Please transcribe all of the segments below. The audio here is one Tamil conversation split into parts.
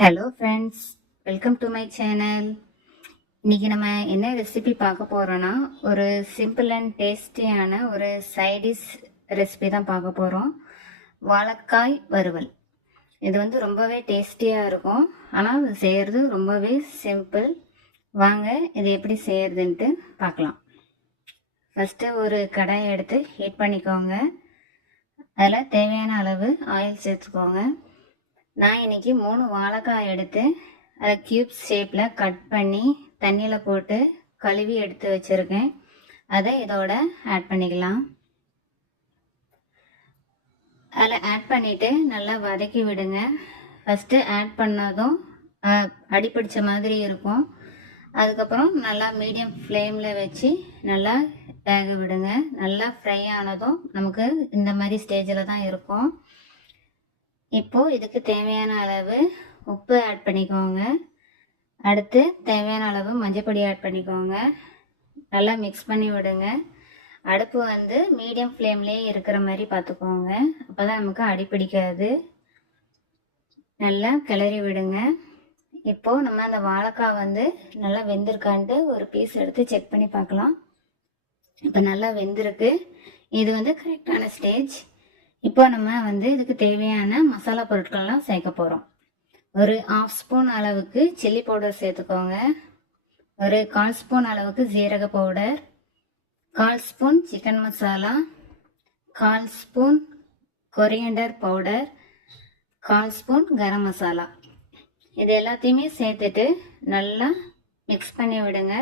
Hello friends, welcome to my channel. இன்றைக்கி நம்ம என்ன ரெசிபி பார்க்க போகிறோன்னா, ஒரு சிம்பிள் அண்ட் டேஸ்டியான ஒரு சைடிஷ் ரெசிபி தான் பார்க்க போகிறோம். வாழைக்காய் வறுவல். இது வந்து ரொம்பவே டேஸ்டியாக இருக்கும், ஆனால் அது செய்கிறது ரொம்பவே சிம்பிள். வாங்க இது எப்படி செய்கிறதுன்ட்டு பார்க்கலாம். ஃபஸ்ட்டு ஒரு கடாயை எடுத்து ஹீட் பண்ணிக்கோங்க. அதில் தேவையான அளவு ஆயில் சேர்த்துக்கோங்க. நான் இன்றைக்கி 3 வாழைக்காய் எடுத்து அதை க்யூப்ஸ் ஷேப்பில் கட் பண்ணி தண்ணியில் போட்டு கழுவி எடுத்து வச்சுருக்கேன். அதை இதோட ஆட் பண்ணிக்கலாம். அதில் ஆட் பண்ணிவிட்டு நல்லா வதக்கி விடுங்க. ஃபஸ்ட்டு ஆட் பண்ணதும் அடிப்பிடிச்ச மாதிரி இருக்கும். அதுக்கப்புறம் நல்லா மீடியம் ஃப்ளேமில் வச்சு நல்லா வேக விடுங்க. நல்லா ஃப்ரை ஆனதும் நமக்கு இந்த மாதிரி ஸ்டேஜில் தான் இருக்கும். இப்போது இதுக்கு தேவையான அளவு உப்பு ஆட் பண்ணிக்கோங்க. அடுத்து தேவையான அளவு மஞ்சப்பொடி ஆட் பண்ணிக்கோங்க. நல்லா மிக்ஸ் பண்ணி விடுங்க. அடுப்பு வந்து மீடியம் ஃப்ளேம்லேயே இருக்கிற மாதிரி பார்த்துக்கோங்க. அப்போ தான் நமக்கு அடிப்பிடிக்காது. நல்லா கிளறி விடுங்க. இப்போது நம்ம அந்த வாழைக்காய் வந்து நல்லா வெந்திருக்கான்ட்டு ஒரு பீஸ் எடுத்து செக் பண்ணி பார்க்கலாம். இப்போ நல்லா வெந்திருக்கு. இது வந்து கரெக்டான ஸ்டேஜ். இப்போ நம்ம வந்து இதுக்கு தேவையான மசாலா பொருட்கள்லாம் சேர்க்க போகிறோம். ஒரு 1/2 ஸ்பூன் அளவுக்கு சில்லி பவுடர் சேர்த்துக்கோங்க. ஒரு 1/4 ஸ்பூன் அளவுக்கு ஜீரக powder, 1/4 spoon chicken masala, 1/4 spoon coriander powder, 1/4 spoon garam masala. இது எல்லாத்தையுமே சேர்த்துட்டு நல்லா மிக்ஸ் பண்ணி விடுங்க.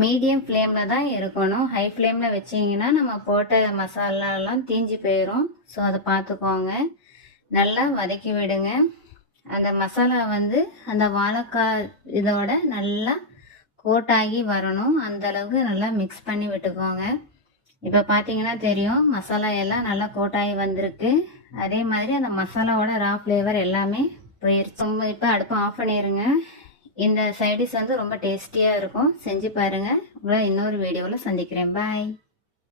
மீடியம் ஃப்ளேமில் தான் இருக்கணும். ஹை ஃப்ளேமில் வச்சிங்கன்னா நம்ம போட்ட மசாலாலாம் தீஞ்சு போயிடும். ஸோ அதை பார்த்துக்கோங்க. நல்லா வதக்கி விடுங்க. அந்த மசாலா வந்து அந்த வாழைக்காய் இதோட நல்லா கோட்டாகி வரணும். அந்த அளவுக்கு நல்லா மிக்ஸ் பண்ணி விட்டுக்கோங்க. இப்போ பார்த்தீங்கன்னா தெரியும், மசாலா எல்லாம் நல்லா கோட்டாகி வந்திருக்கு. அதே மாதிரி அந்த மசாலாவோட ரா ஃப்ளேவர் எல்லாமே போயிடுச்சு. இப்போ அடுப்பை ஆஃப் பண்ணிடுங்க. இந்த சைடிஷ் வந்து ரொம்ப டேஸ்டியாக இருக்கும். செஞ்சு பாருங்கள். உங்களை இன்னொரு வீடியோவில் சந்திக்கிறேன். பாய்.